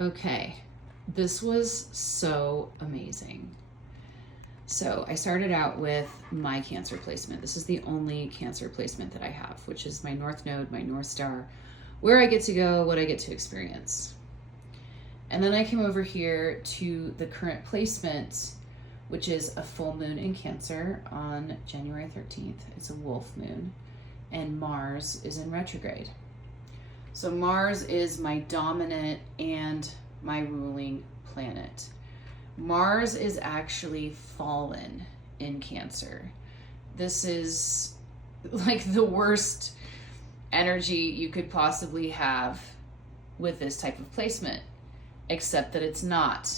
Okay, this was so amazing. So I started out with my Cancer placement. This is the only Cancer placement that I have, which is my North Node, my North Star, where I get to go, what I get to experience. And then I came over here to the current placement, which is a full moon in Cancer on January 13th. It's a wolf moon, and Mars is in retrograde. So Mars is my dominant and my ruling planet. Mars is actually fallen in Cancer. This is like the worst energy you could possibly have with this type of placement, except that it's not.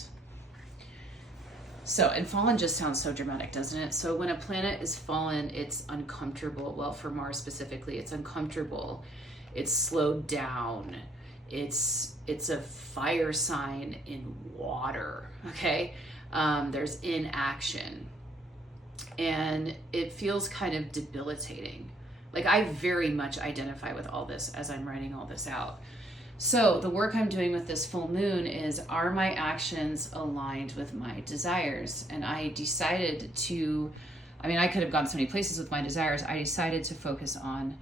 So, and fallen just sounds so dramatic, doesn't it? So when a planet is fallen, it's uncomfortable. Well, for Mars specifically, it's uncomfortable. It's slowed down. It's a fire sign in water, okay? There's inaction. And it feels kind of debilitating. Like, I very much identify with all this as I'm writing all this out. So the work I'm doing with this full moon is, are my actions aligned with my desires? And I decided to, I could have gone so many places with my desires. I decided to focus on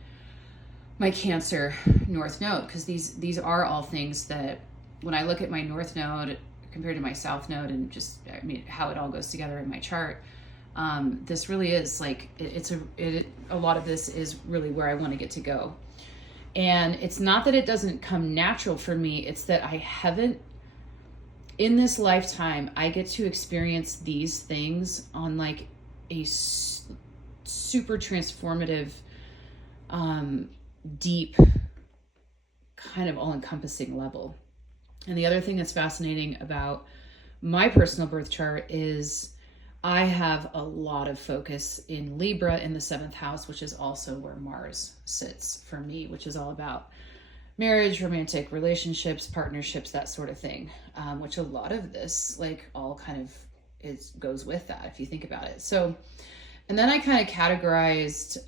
my Cancer North Node, because these are all things that when I look at my North Node compared to my South Node and just, how it all goes together in my chart, this really is like, a lot of this is really where I want to get to go. And it's not that it doesn't come natural for me, it's that I haven't, in this lifetime, I get to experience these things on like a super transformative, deep, kind of all-encompassing level. And the other thing that's fascinating about my personal birth chart is I have a lot of focus in Libra in the 7th house, which is also where Mars sits for me, which is all about marriage, romantic relationships, partnerships, that sort of thing, which a lot of this, like, all kind of goes with that, if you think about it. So, and then I kind of categorized,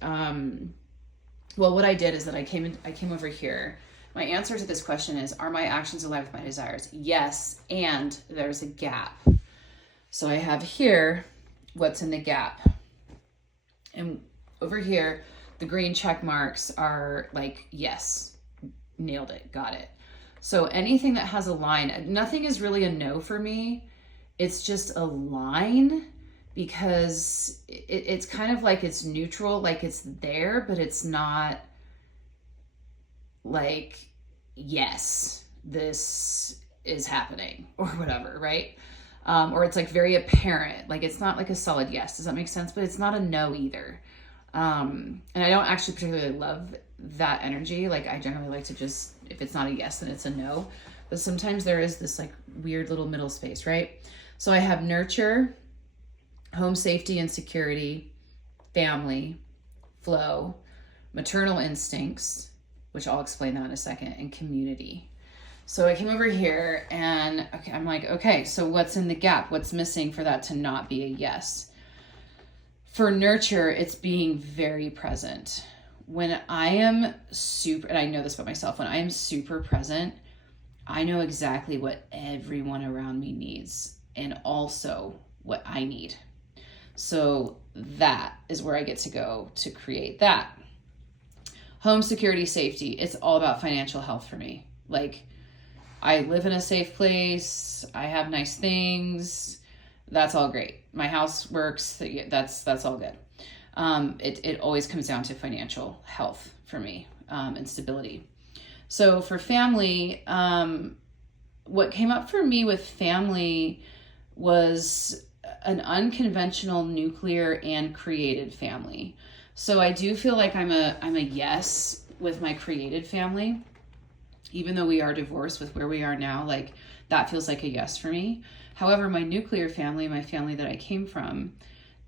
well, what I did is that I came over here. My answer to this question is, are my actions aligned with my desires? Yes, and there's a gap. So I have here what's in the gap. And over here, the green check marks are like, yes, nailed it, got it. So anything that has a line, nothing is really a no for me. It's just a line, because it's kind of like it's neutral, like it's there, but it's not like, yes, this is happening or whatever, right? Or it's like very apparent, like it's not like a solid yes. Does that make sense? But it's not a no either. And I don't actually particularly love that energy. Like, I generally like to just, if it's not a yes, then it's a no. But sometimes there is this like weird little middle space, right? So I have nurture, home safety and security, family, flow, maternal instincts, which I'll explain that in a second, and community. So I came over here and I'm like, okay, so what's in the gap? What's missing for that to not be a yes? For nurture, it's being very present. When I am super, and I know this about myself, when I am super present, I know exactly what everyone around me needs and also what I need. So that is where I get to go to create that. Home security, safety. It's all about financial health for me. Like, I live in a safe place. I have nice things. That's all great. My house works. That's all good. It always comes down to financial health for me, and stability. So for family, what came up for me with family was an unconventional nuclear and created family. So I do feel like I'm a yes with my created family. Even though we are divorced with where we are now, like, that feels like a yes for me. However, my nuclear family, my family that I came from,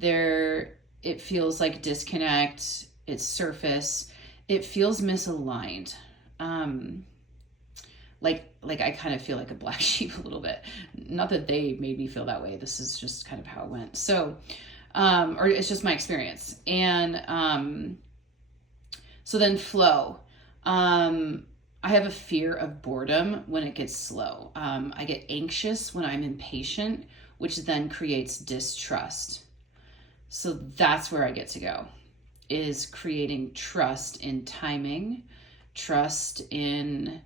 it feels like disconnect, it's surface, it feels misaligned. Like I kind of feel like a black sheep a little bit. Not that they made me feel that way. This is just kind of how it went. So, or it's just my experience. And so then flow. I have a fear of boredom when it gets slow. I get anxious when I'm impatient, which then creates distrust. So that's where I get to go, is creating trust in timing, trust in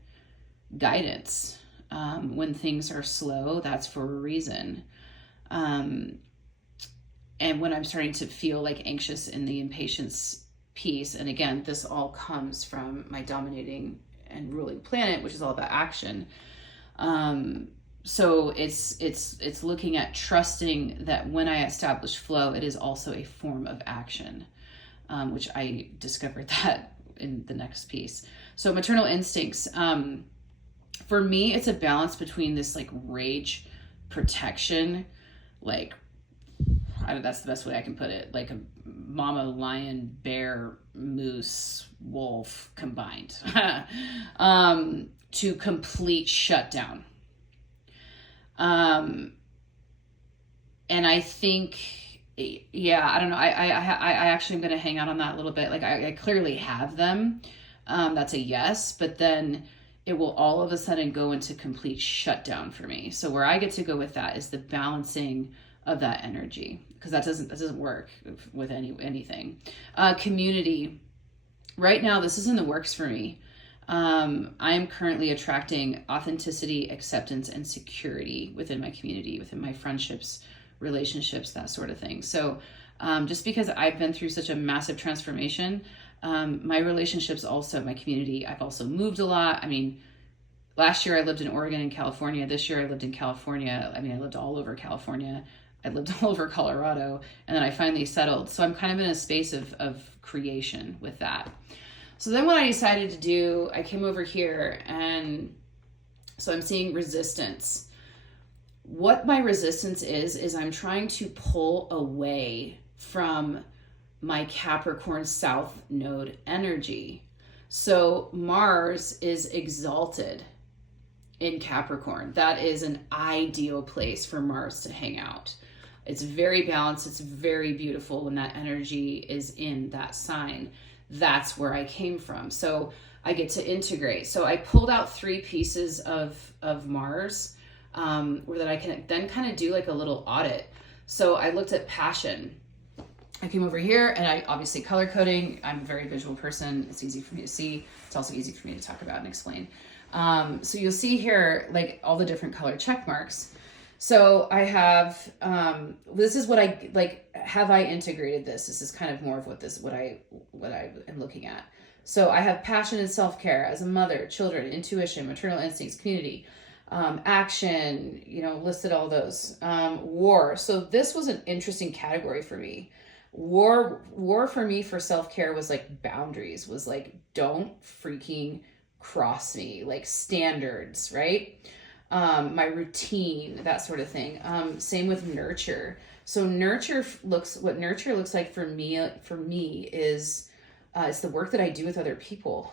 guidance. When things are slow, that's for a reason. And when I'm starting to feel like anxious in the impatience piece, and again, this all comes from my dominating and ruling planet, which is all about action. So it's looking at trusting that when I establish flow, it is also a form of action, which I discovered that in the next piece. So maternal instincts, for me, it's a balance between this like rage, protection, like, that's the best way I can put it, like a mama lion, bear, moose, wolf combined, to complete shutdown. And I think, yeah, I don't know. I actually am going to hang out on that a little bit. Like I clearly have them. That's a yes, but then it will all of a sudden go into complete shutdown for me. So where I get to go with that is the balancing of that energy, because that doesn't work with anything. Community. Right now, this is in the works for me. I am currently attracting authenticity, acceptance, and security within my community, within my friendships, relationships, that sort of thing. So just because I've been through such a massive transformation, my relationships also, my community, I've also moved a lot. I mean, last year I lived in Oregon and California. This year I lived in California. I mean, I lived all over California. I lived all over Colorado, and then I finally settled. So I'm kind of in a space of creation with that. So then what I decided to do, I came over here, and so I'm seeing resistance. What my resistance is I'm trying to pull away from my Capricorn South Node energy. So Mars is exalted in Capricorn. That is an ideal place for Mars to hang out. It's very balanced. It's very beautiful when that energy is in that sign. That's where I came from. So I get to integrate. So I pulled out 3 pieces of Mars, where that I can then kind of do like a little audit. So I looked at passion. I came over here, and I obviously color coding. I'm a very visual person. It's easy for me to see. It's also easy for me to talk about and explain. So you'll see here, like all the different color check marks. So I have, this is what I, like, have I integrated this? This is kind of more of what I am looking at. So I have passion and self-care as a mother, children, intuition, maternal instincts, community, action, listed all those. War. So this was an interesting category for me. War for me for self-care was like boundaries, was like, don't freaking cross me, like standards, right? My routine, that sort of thing. Same with nurture. So what nurture looks like for me is, it's the work that I do with other people.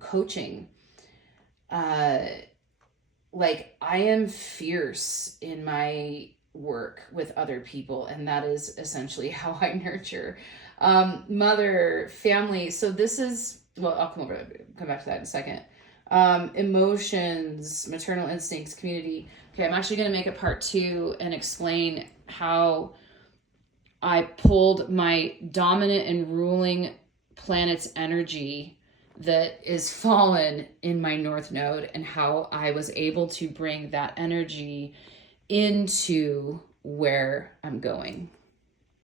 Coaching. Like I am fierce in my work with other people, and that is essentially how I nurture. Mother, family. So this is, well, I'll come back to that in a second. Emotions, maternal instincts, community. Okay, I'm actually going to make a part 2 and explain how I pulled my dominant and ruling planet's energy that is fallen in my North Node, and how I was able to bring that energy into where I'm going.